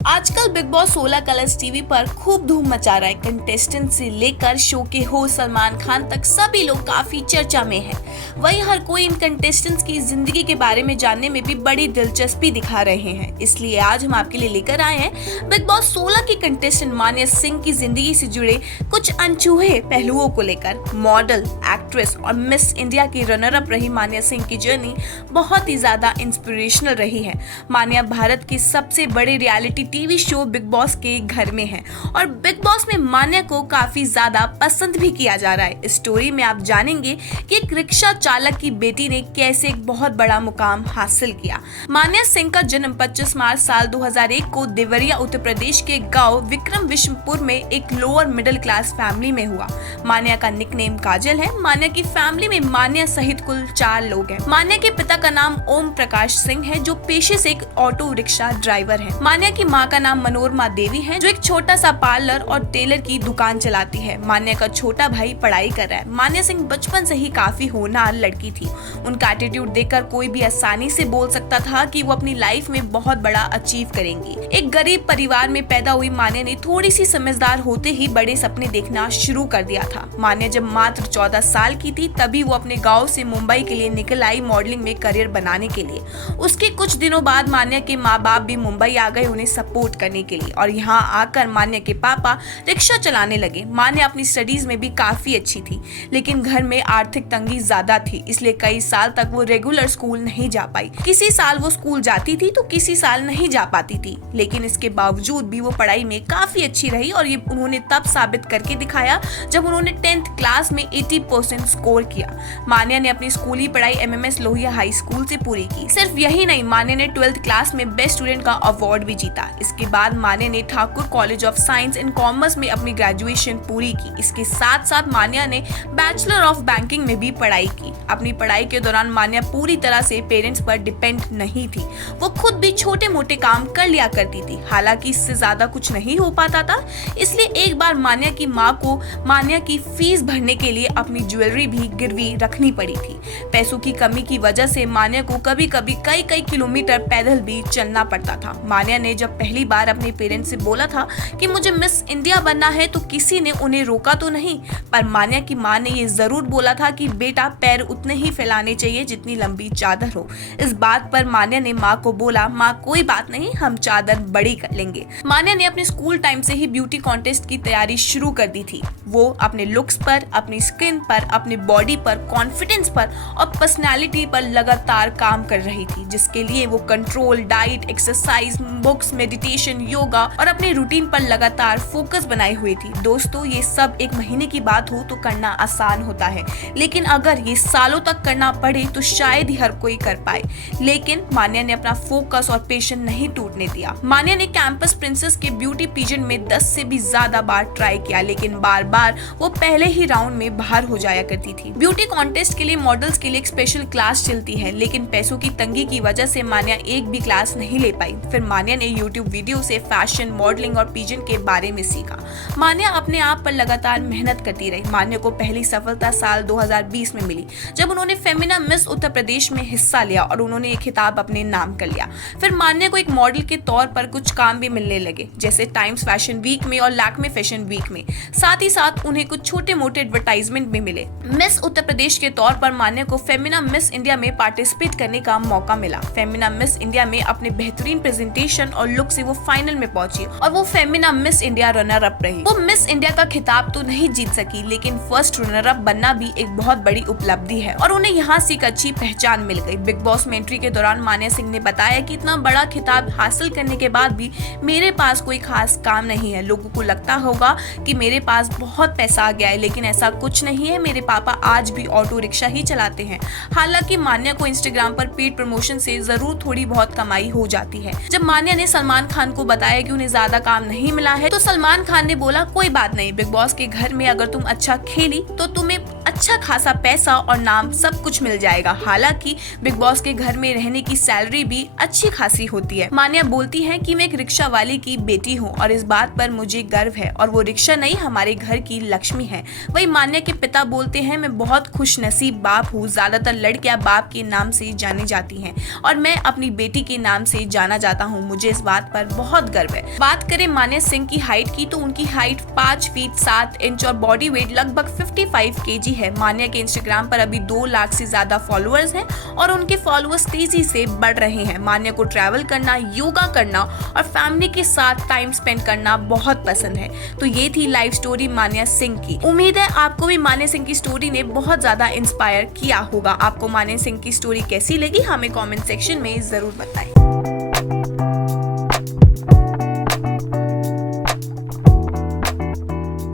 आजकल big boss 16 Colors TV पर खूब धूम मचा रहा है। कंटेस्टेंट से लेकर शो के होस्ट सलमान खान तक सभी लोग काफी चर्चा में हैं। वहीं हर कोई इन कंटेस्टेंट्स की जिंदगी के बारे में जानने में भी बड़ी दिलचस्पी दिखा रहे हैं। इसलिए आज हम आपके लिए लेकर आए हैं बिग बॉस 16 की कंटेस्टेंट मान्या सिंह की जिंदगी से जुड़े कुछ अनछुए पहलुओं को लेकर। मॉडल, एक्ट्रेस और मिस इंडिया की रनर अप रही मान्या सिंह की जर्नी बहुत ही ज्यादा इंस्पिरेशनल रही है। मान्या भारत के सबसे बड़े reality TV show big boss के घर में है और बिग बॉस में मान्या को काफी ज्यादा पसंद भी किया जा रहा है। इस स्टोरी में आप जानेंगे कि एक रिक्शा चालक की बेटी ने कैसे एक बहुत बड़ा मुकाम हासिल किया। मान्या सिंह का जन्म 25 मार्च साल 2001 को देवरिया उत्तर प्रदेश के गांव विक्रम विश्वपुर में एक लोअर मिडिल क्लास फैमिली में हुआ। मान्या का निकनेम काजल है। मान्या की फैमिली में मान्या सहित कुल 4 लोग हैं। मान्या के पिता का नाम ओम प्रकाश सिंह है जो पेशे से एक ऑटो रिक्शा ड्राइवर है। मान्या की मां का नाम मनोरमा देवी है जो एक छोटा सा पार्लर और टेलर की दुकान चलाती है। मान्या का छोटा भाई पढ़ाई कर रहा है। मान्या सिंह बचपन से ही काफी होनहार लड़की थी। उनका एटीट्यूड देखकर कोई भी आसानी से बोल सकता था कि वो अपनी लाइफ में बहुत बड़ा अचीव करेंगी। एक गरीब परिवार में पैदा हुई मान्या ने थोड़ी सी समझदार होते ही बड़े सपने देखना शुरू कर दिया था। मान्या जब मात्र 14 साल की थी तभी वो अपने गाँव से मुंबई के लिए निकल आई मॉडलिंग में करियर बनाने के लिए। उसके कुछ दिनों बाद मान्या के माँ बाप भी मुंबई आ गए उन्हें सपोर्ट करने के लिए और यहाँ आकर मान्या के पापा रिक्शा चलाने लगे। मान्या अपनी स्टडीज में भी काफी अच्छी थी लेकिन घर में आर्थिक तंगी ज्यादा थी, इसलिए कई साल तक वो रेगुलर स्कूल नहीं जा पाई। किसी साल वो स्कूल जाती थी तो किसी साल नहीं जा पाती थी, लेकिन इसके बावजूद भी वो पढ़ाई में काफी अच्छी रही और ये उन्होंने तब साबित करके दिखाया जब उन्होंने 10th क्लास में 80% स्कोर किया। मान्या ने अपनी स्कूली पढ़ाई MMS लोहिया हाई स्कूल से पूरी की। सिर्फ यही नहीं, मान्या ने 12th क्लास में बेस्ट स्टूडेंट का अवार्ड भी जीता। इसके बाद मान्या ने Thakur college of science and commerce में अपनी ग्रेजुएशन पूरी की। इसके साथ साथ मान्या ने बैचलर ऑफ बैंकिंग में भी पढ़ाई की। अपनी पढ़ाई के दौरान मान्या पूरी तरह से पेरेंट्स पर डिपेंड नहीं थी। वो खुद भी छोटे मोटे काम कर लिया करती थी, हालांकि इससे ज्यादा कुछ नहीं हो पाता था। इसलिए एक बार मान्या की माँ को मान्या की फीस भरने के लिए अपनी ज्वेलरी भी गिरवी रखनी पड़ी थी। पैसों की कमी की वजह से मान्या को कभी कभी कई किलोमीटर पैदल भी चलना पड़ता था। मान्या ने जब पहली बार अपने पेरेंट्स से बोला था कि मुझे मिस इंडिया बनना है तो किसी ने उन्हें रोका तो नहीं, पर मान्या की मां ने ये जरूर बोला था कि बेटा पैर उतने ही फैलाने चाहिए जितनी लंबी चादर हो। इस बात पर मान्या ने मां को बोला, मां कोई बात नहीं, हम चादर बड़ी कर लेंगे। मान्या ने अपने स्कूल टाइम से ही ब्यूटी कॉन्टेस्ट की तैयारी शुरू कर दी थी। वो अपने लुक्स पर, अपनी स्किन पर, अपने बॉडी पर, कॉन्फिडेंस पर और पर्सनैलिटी पर लगातार काम कर रही थी, जिसके लिए वो control, diet, exercise, books, meditation, yoga और अपने रूटीन पर लगातार फोकस बनाए हुए थी। दोस्तों, ये सब एक महीने की बात हो तो करना आसान होता है, लेकिन अगर ये सालों तक करना पड़े तो शायद ही हर कोई कर पाए। लेकिन मान्या ने अपना फोकस और पेशन नहीं टूटने दिया। मान्या ने कैंपस प्रिंसेस के ब्यूटी पीजेंट में 10 से भी ज्यादा बार ट्राई किया, लेकिन बार बार वो पहले ही राउंड में बाहर हो जाया करती थी। ब्यूटी कॉन्टेस्ट के लिए मॉडल्स के लिए एक स्पेशल क्लास चलती है, लेकिन पैसों की तंगी की वजह से मान्या एक भी क्लास नहीं ले पाई। फिर मान्या ने यूट्यूब वीडियो से फैशन, मॉडलिंग और पीजेंट के बारे में सीखा। मान्या अपने आप पर लगातार मेहनत करती रही। मान्या को पहली सफलता साल 2020 में मिली जब उन्होंने फेमिना मिस उत्तर प्रदेश में हिस्सा लिया और उन्होंने ये खिताब अपने नाम कर लिया। फिर मान्या को एक मॉडल के तौर पर कुछ काम भी मिलने लगे, जैसे टाइम्स फैशन वीक में और लैक्मे फैशन वीक में। साथ ही साथ उन्हें कुछ छोटे मोटे एडवर्टाइजमेंट भी मिले। मिस उत्तर प्रदेश के तौर पर मान्या को फेमिना मिस इंडिया में पार्टिसिपेट करने का मौका मिला। फेमिना मिस इंडिया में अपने बेहतरीन प्रेजेंटेशन और लुक से वो फाइनल में पहुंची और वो Femina miss India runner up रही। वो मिस इंडिया का खिताब तो नहीं जीत सकी, लेकिन फर्स्ट रनर अप बनना भी एक बहुत बड़ी उपलब्धि है और उन्हें यहाँ से एक अच्छी पहचान मिल गई। बिग बॉस में एंट्री के दौरान मान्या सिंह ने बताया कि इतना बड़ा खिताब हासिल करने के बाद भी मेरे पास कोई खास काम नहीं है। लोगों को लगता होगा कि मेरे पास बहुत पैसा आ गया है, लेकिन ऐसा कुछ नहीं है। मेरे पापा आज भी ऑटो रिक्शा ही चलाते हैं। हालांकि मान्या को इंस्टाग्राम पर पेड प्रमोशन से जरूर थोड़ी बहुत कमाई हो जाती है। जब मान्या ने सलमान खान को बताया कि उन्हें ज्यादा काम नहीं मिला है तो सलमान खान ने बोला, कोई बात नहीं, बिग बॉस के घर में अगर तुम अच्छा खेली तो तुम्हें अच्छा खासा पैसा और नाम सब कुछ मिल जाएगा। हालांकि बिग बॉस के घर में रहने की सैलरी भी अच्छी खासी होती है। मान्या बोलती है कि मैं एक रिक्शा वाले की बेटी हूँ और इस बात पर मुझे गर्व है और वो रिक्शा नहीं हमारे घर की लक्ष्मी है। वही मान्या के पिता बोलते हैं मैं बहुत खुश नसीब बाप हूँ, ज्यादातर लड़कियां बाप के नाम से जानी जाती हैं और मैं अपनी बेटी के नाम से जाना जाता हूँ, मुझे इस बात पर बहुत गर्व है। बात करें मान्या सिंह की हाइट की तो उनकी हाइट 5 फीट 7 इंच और बॉडी वेट लगभग 55 केजी है। मान्या के इंस्टाग्राम पर अभी 2 लाख से ज्यादा फॉलोअर्स हैं और उनके फॉलोअर्स तेजी से बढ़ रहे हैं। मान्या को ट्रैवल करना, योगा करना और फैमिली के साथ टाइम स्पेंड करना बहुत पसंद है। तो ये थी लाइफ स्टोरी मान्या सिंह की। उम्मीद है आपको भी मान्या सिंह की स्टोरी ने बहुत ज्यादा इंस्पायर किया होगा। आपको मान्या सिंह की स्टोरी कैसी लगी हमें कमेंट सेक्शन में जरूर बताएं।